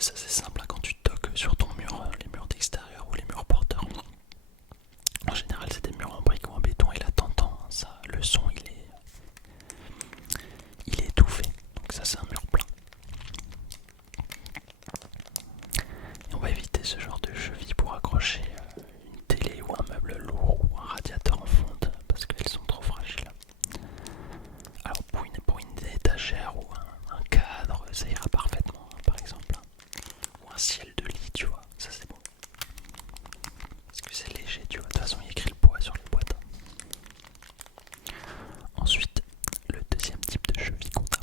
ça c'est simple, hein, quand tu toques sur ton mur, les murs d'extérieur ou les murs porteurs, en général c'est des murs en briques ou en béton et là t'entends ça, le son il est étouffé, donc ça c'est un mur plein. Et on va éviter ce genre de cheville pour accrocher une télé ou un meuble lourd ou un radiateur en fonte parce qu'elles sont trop fragiles. Alors pour une étagère ou un cadre, ça ira parfaitement, hein, par exemple. Ou un ciel de lit, tu vois, ça c'est bon. Parce que c'est léger, tu vois, de toute façon il y a écrit le poids sur les boîtes. Ensuite, le deuxième type de cheville qu'on a,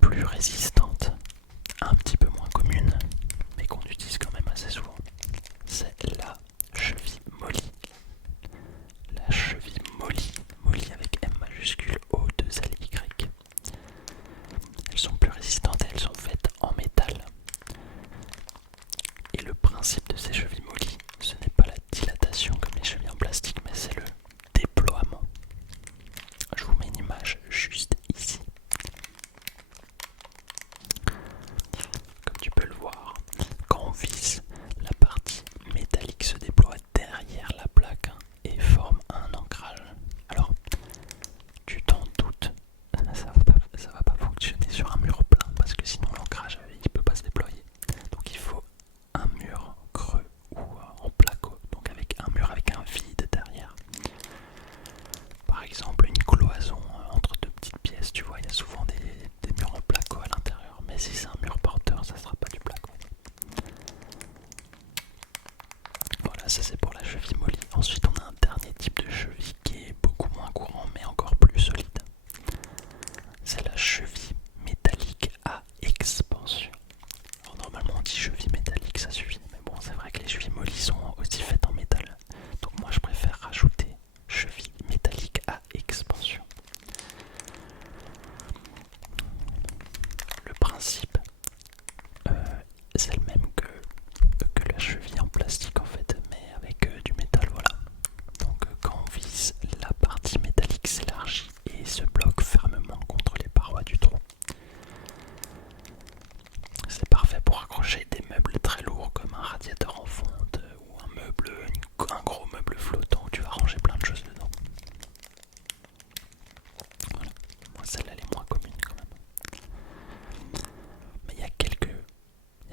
plus résistante, un petit peu moins commune, mais qu'on utilise quand même assez souvent, c'est la cheville molly. La cheville molly, molly avec M majuscule O2LY. Elles sont plus résistantes et elles sont faites en métal. Et le principe de ces chevilles molly, ce n'est pas la dilatation comme les chevilles en plastique, mais c'est le déploiement. Je vous mets une image juste ici. Comme tu peux le voir, quand on visse, la partie métallique se déploie derrière la plaque et forme un ancrage. Alors, tu t'en doutes, ça va pas fonctionner sur un mur plein parce que sinon l'ancrage il peut pas se déployer. Donc il faut un mur creux ou en placo, donc avec un mur avec un vide derrière. Par exemple une cloison entre deux petites pièces, tu vois, il y a souvent des murs en placo à l'intérieur. Mais si c'est un mur porteur, ça sera pas du placo. Voilà, ça c'est pour la cheville molly. Ensuite on a un dernier type de cheville qui est beaucoup moins courant mais encore plus solide. C'est la cheville métallique à expansion. Alors normalement on dit cheville métallique, ça suffit. Mais bon, c'est vrai que les chevilles molly sont aussi faites en métal. Donc moi je préfère rajouter cheville métallique à expansion. Le principe, c'est le même que la cheville en plastique en fait, mais avec du métal, voilà. Donc quand on visse, la partie métallique s'élargit et se bloque fermement contre les parois du trou. C'est parfait pour accrocher des meubles très lourds comme un radiateur en fonte ou un gros meuble flottant où tu vas ranger plein de choses dedans. Voilà. Moi celle-là elle est moins commune quand même. Mais il y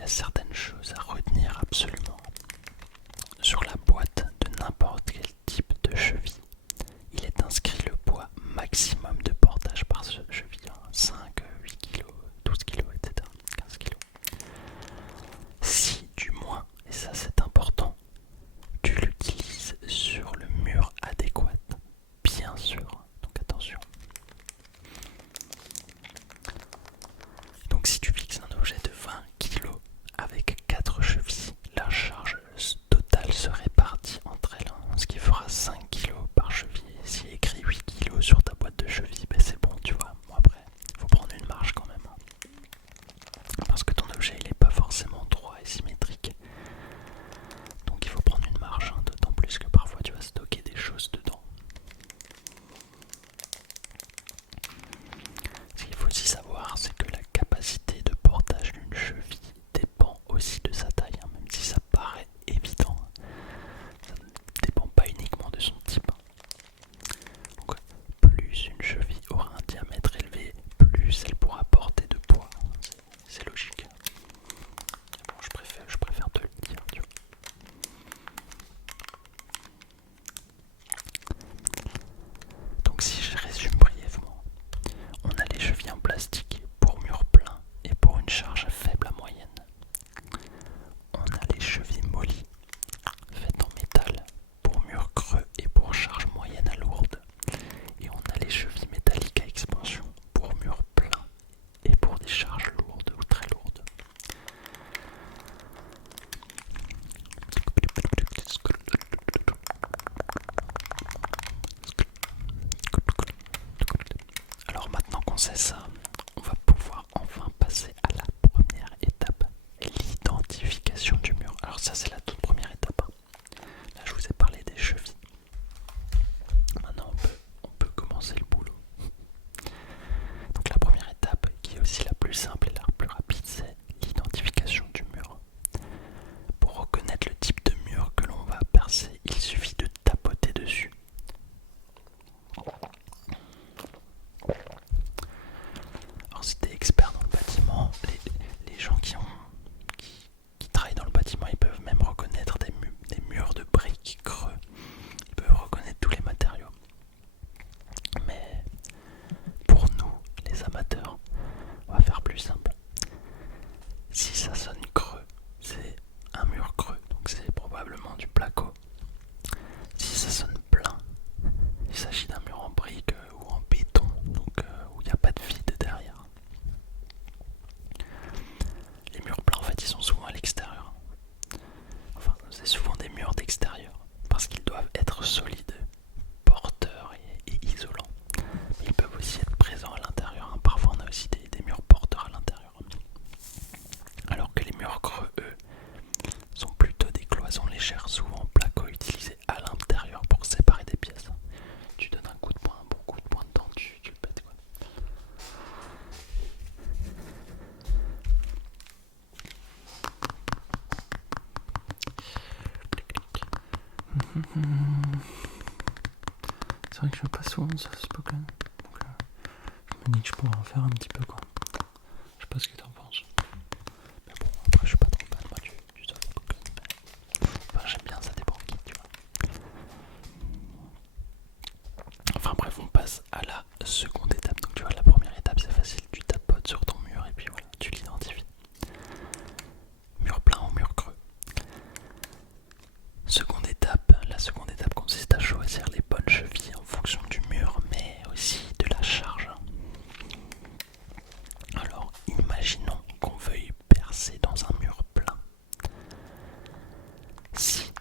a certaines choses à retenir absolument. Sur la boîte de n'importe quel type de cheville, il est inscrit le poids maximum de portage par cheville, 5, 8 kg, 12 kg, etc. 15 kg. Si du moins, et ça c'est important, tu l'utilises sur le mur adéquat, bien sûr, donc attention. Donc si tu fixes un objet de 20 kg avec 4 chevilles, la charge totale se répartit entre elles, ce qui fera 5 kg par cheville. Et s'il est écrit 8 kg sur ta boîte de cheville, ben c'est bon, tu vois. Bon après, faut prendre une marge quand même, hein. Parce que ton objet il n'est pas forcément droit et symétrique. Donc il faut prendre une marge, hein, d'autant plus que parfois tu vas stocker des choses dedans. Ce qu'il faut aussi savoir, c'est que la capacité de portage d'une cheville dépend aussi de sa taille, hein, même si ça paraît évident. Ça ne dépend pas uniquement de son type. Donc, plus une cheville aura un diamètre élevé, plus elle pourra porter de poids. C'est logique. Bon, je préfère te le dire, tu vois. Donc si je résume brièvement, on a les chevilles en plastique pour mur plein et pour une charge faible à moyenne. On a les chevilles molly faites en métal pour mur creux et pour charge moyenne à lourde. Et on a les chevilles métalliques à expansion pour mur plein et pour des charges lourdes ou très lourdes. Alors maintenant qu'on sait ça, on va pouvoir enfin passer à la première étape, l'identification du mur. Alors ça c'est la toute première étape, hein. Là je vous ai parlé des chevilles. Maintenant on peut commencer le boulot. Donc la première étape, qui est aussi la plus simple et la plus rapide, c'est les amateurs. On va faire plus simple. Si ça sonne creux, c'est un mur creux, donc c'est probablement du placo. Si ça sonne plein, il s'agit d'un mur en brique ou en béton, donc où il n'y a pas de vide derrière. Les murs pleins, en fait, ils sont souvent à l'extérieur. Enfin, c'est souvent des murs d'extérieur, parce qu'ils doivent être solides, porteurs et isolants. Mais ils peuvent aussi être présents à l'intérieur. Parfois, on a aussi des murs porteurs à l'intérieur. Alors que les murs creux, eux, sont plutôt des cloisons légères, souvent en placo, utilisées à l'intérieur pour séparer des pièces. Tu donnes un coup de poing, un bon coup de poing dedans, tu le pètes quoi. C'est vrai que je fais pas souvent ça, Spoken. Donc, je me dis que je pourrais en faire un petit peu quoi. Je sais pas ce que t'en penses. Mais bon, après je suis pas trop fan moi du soft Spoken. Enfin j'aime bien, ça dépend qui, tu vois. Enfin bref, on passe à la seconde étape. Donc tu vois, la première étape c'est facile, tu tapotes sur ton mur et puis voilà, tu l'identifies. Mur plein ou mur creux. La seconde étape consiste à choisir les bonnes chevilles en fonction du mur, mais aussi de la charge. Alors, imaginons qu'on veuille percer dans un mur plein. Si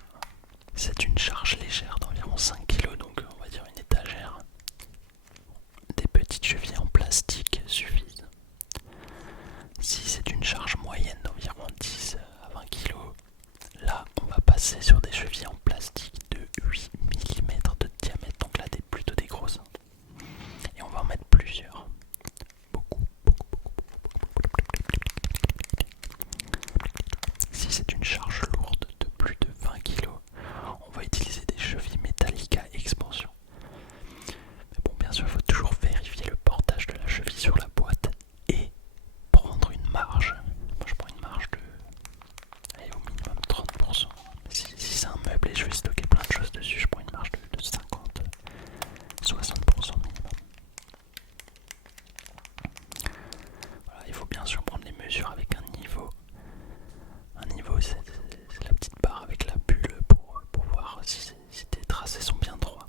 c'est une charge légère d'environ 5 kg, donc on va dire une étagère, des petites chevilles en plastique suffisent. Si c'est une charge moyenne d'environ 10 à 20 kg, là on va passer sur des chevilles en plastique de 8 mm de diamètre, donc là plutôt des grosses. Et on va en mettre plusieurs. Beaucoup. Si c'est une charge lourde de plus de 20 kg, on va utiliser des chevilles métalliques à expansion. Mais bon, bien sûr, il faut toujours vérifier le portage de la cheville sur la boîte et prendre une marge. Moi je prends une marge de au minimum 30%. Mais si c'est un meuble et je vais stocker plein de choses dessus, je prends une marge de 50-60% minimum. Voilà, il faut bien sûr prendre les mesures avec un niveau. Un niveau, c'est la petite barre avec la bulle pour voir si tes tracés sont bien droits.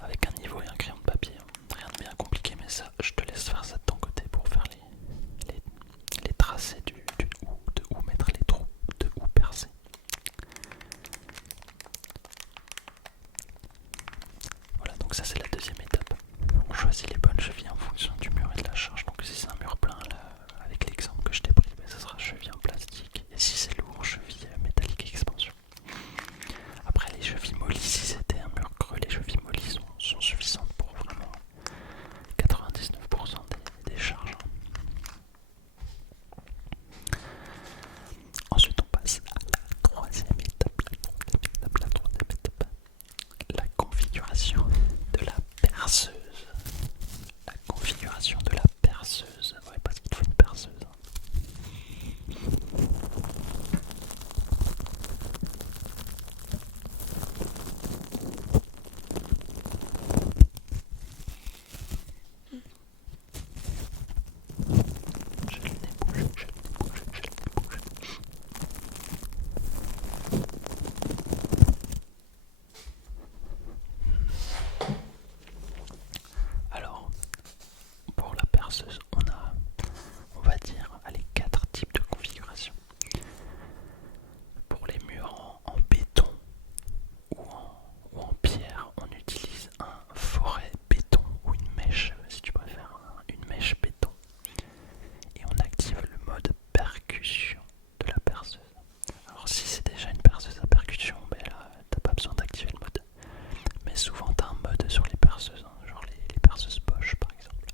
Avec un niveau et un crayon de papier. Rien de bien compliqué, mais ça, je te laisse faire ça de ton côté pour faire les tracés de où mettre les trous, de où percer. Voilà, donc ça c'est la deuxième étape. On choisit les bonnes chevilles en fonction du mur et de la charge. Donc si c'est un mur plein, là, avec l'exemple que je t'ai pris, ça sera cheville en plastique. Et si c'est lourd, cheville métallique expansion. Après les chevilles mollies, si c'était un mur creux, les chevilles mollies sont suffisantes pour vraiment 99% des charges. Ensuite on passe à la troisième étape, la configuration de la perceuse. La configuration de la perceuse. Ouais, parce qu'il faut une perceuse. Je le débouche. Alors, pour la perceuse, on va dire, allez, 4 types de configuration. Pour les murs en béton ou en pierre, on utilise un forêt béton ou une mèche, si tu préfères, une mèche béton. Et on active le mode percussion de la perceuse. Alors si c'est déjà une perceuse à percussion, ben là, t'as pas besoin d'activer le mode. Mais souvent t'as un mode sur les perceuses, genre les perceuses Bosch par exemple.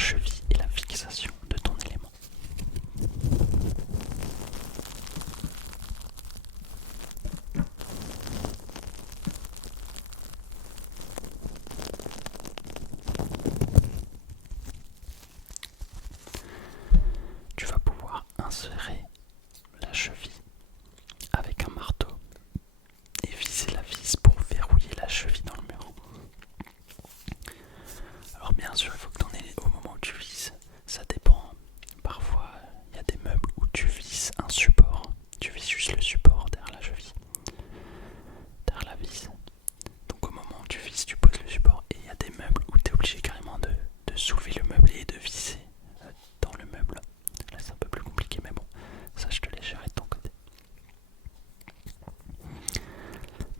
cheville et la fixation de ton élément. Tu vas pouvoir insérer la cheville avec un marteau et visser la vis pour verrouiller la cheville dans le mur. Alors bien sûr, il faut que tu en aies au moment où tu vises. Ça dépend. Parfois, il y a des meubles où tu vises un support. Tu vises juste le support derrière la cheville, derrière la vis. Donc au moment où tu vises, tu poses le support. Et il y a des meubles où tu es obligé carrément de soulever le meuble et de viser dans le meuble. Là c'est un peu plus compliqué, mais bon, ça je te laisse gérer de ton côté.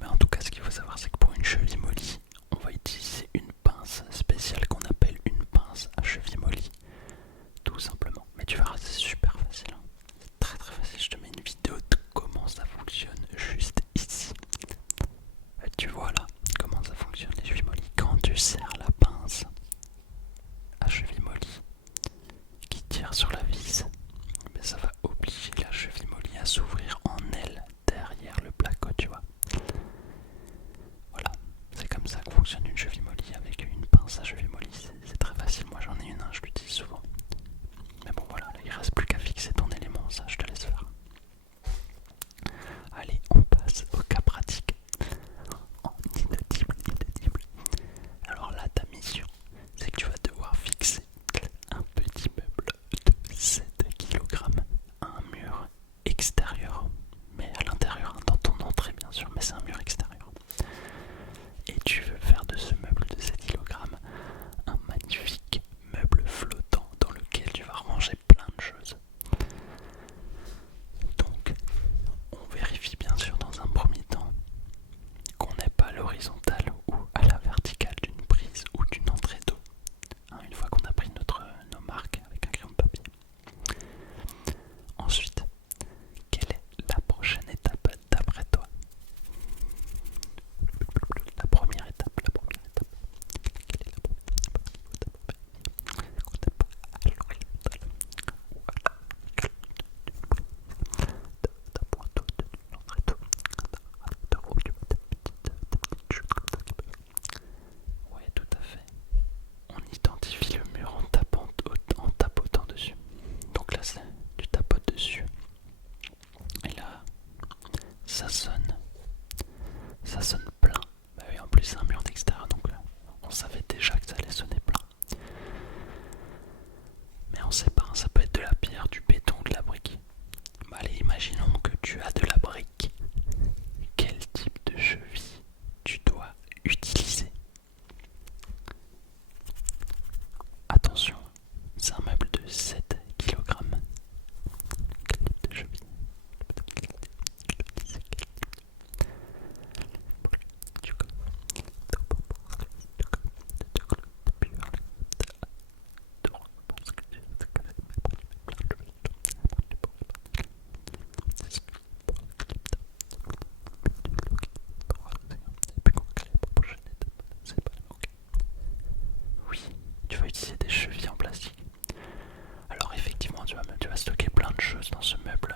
Mais en tout cas, ce qu'il faut savoir, c'est que pour une cheville mollie, on va utiliser une pince spéciale qu'on appelle une pince à cheville mollie. Tout simplement. Mais tu verras, c'est super facile. C'est très très facile. Je te mets une vidéo de comment ça fonctionne juste ici. Et tu vois là comment ça fonctionne les chevilles mollies. Quand tu serres la pince à cheville mollie qui tire sur la vis, mais ça va obliger la cheville mollie à s'ouvrir en aile derrière le placo, tu vois. Voilà, c'est comme ça que fonctionne une cheville mollie avec une pince à cheville mollie. C'est très facile, moi j'en ai une, je l'utilise souvent. Mais bon voilà, là il reste plus qu'à fixer ton élément, ça je te laisse faire. Allez, on passe au cas pratique. En inaudible. Alors là, ta mission, c'est que tu vas devoir fixer un petit meuble de 7 kg à un mur extérieur. Mais à l'intérieur, dans ton entrée bien sûr, mais c'est un mur extérieur. Et tu veux faire de ce meuble de 7 kg un magnifique meuble flottant dans lequel tu vas ranger plein de choses. Donc, on vérifie bien sûr dans un premier temps qu'on n'est pas à l'horizontale ou à la verticale d'une prise ou d'une entrée d'eau. Une fois qu'on a pris nos marques avec un crayon de papier. Ensuite, quelle est la prochaine étape d'après toi? La première étape. Quelle est la première étape? Qu'on n'est pas à l'horizontale ou à la verticale d'un point d'eau, d'une entrée d'eau, d'un roue, des petites choses comme ça qui peuvent. Ouais, tout à fait. On identifie le mur en tapotant dessus. Donc là, tu tapotes dessus. Et là, ça sonne plein. Bah oui, en plus c'est un mur d'extérieur, donc là, on savait déjà que ça allait sonner plein. Mais on sait pas, ça peut être de la pierre, du béton, de la brique. Bah allez, imaginons que tu as de la brique. Quel type de cheville tu dois utiliser? Attention, c'est un meuble de 7 kg. Quel type de cheville? Oui, tu vas utiliser des chevilles en plastique. Alors effectivement, tu vas stocker plein de choses dans ce meuble.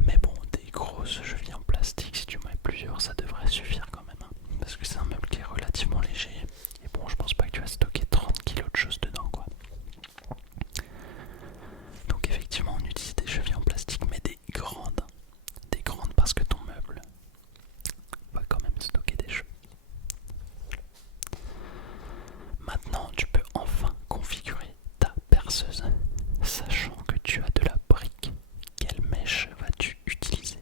Mais bon, des grosses chevilles en plastique, si tu en mets plusieurs, ça devrait suffire quand même. Parce que c'est un meuble qui est relativement léger. Et bon, je pense pas que tu vas stocker 30 kg de choses dedans, quoi. Donc effectivement, on utilise des chevilles en plastique, mais des grandes. Des grandes parce que ton meuble va quand même stocker des choses. Maintenant, tu peux enfin configurer ta perceuse, sachant que tu as de la brique. Quelle mèche vas-tu utiliser?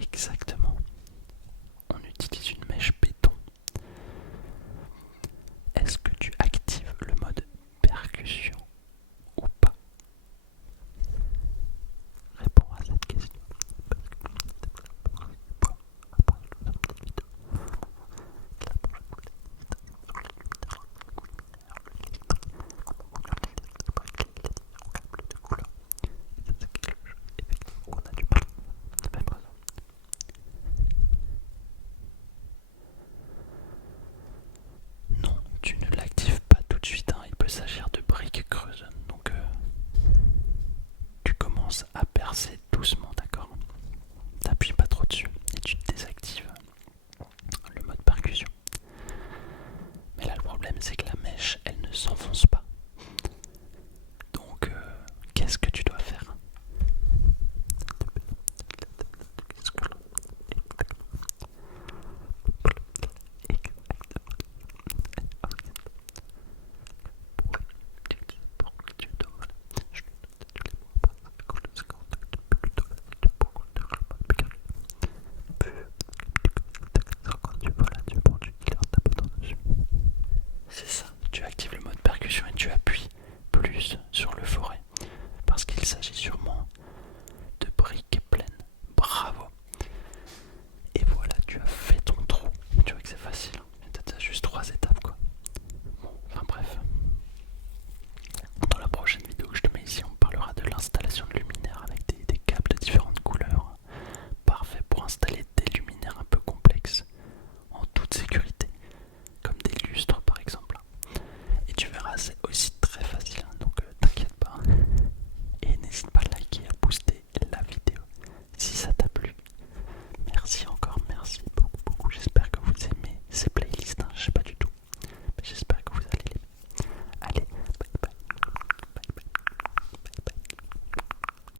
Exactement. On utilise une mèche béton. actives le mode percussion et tu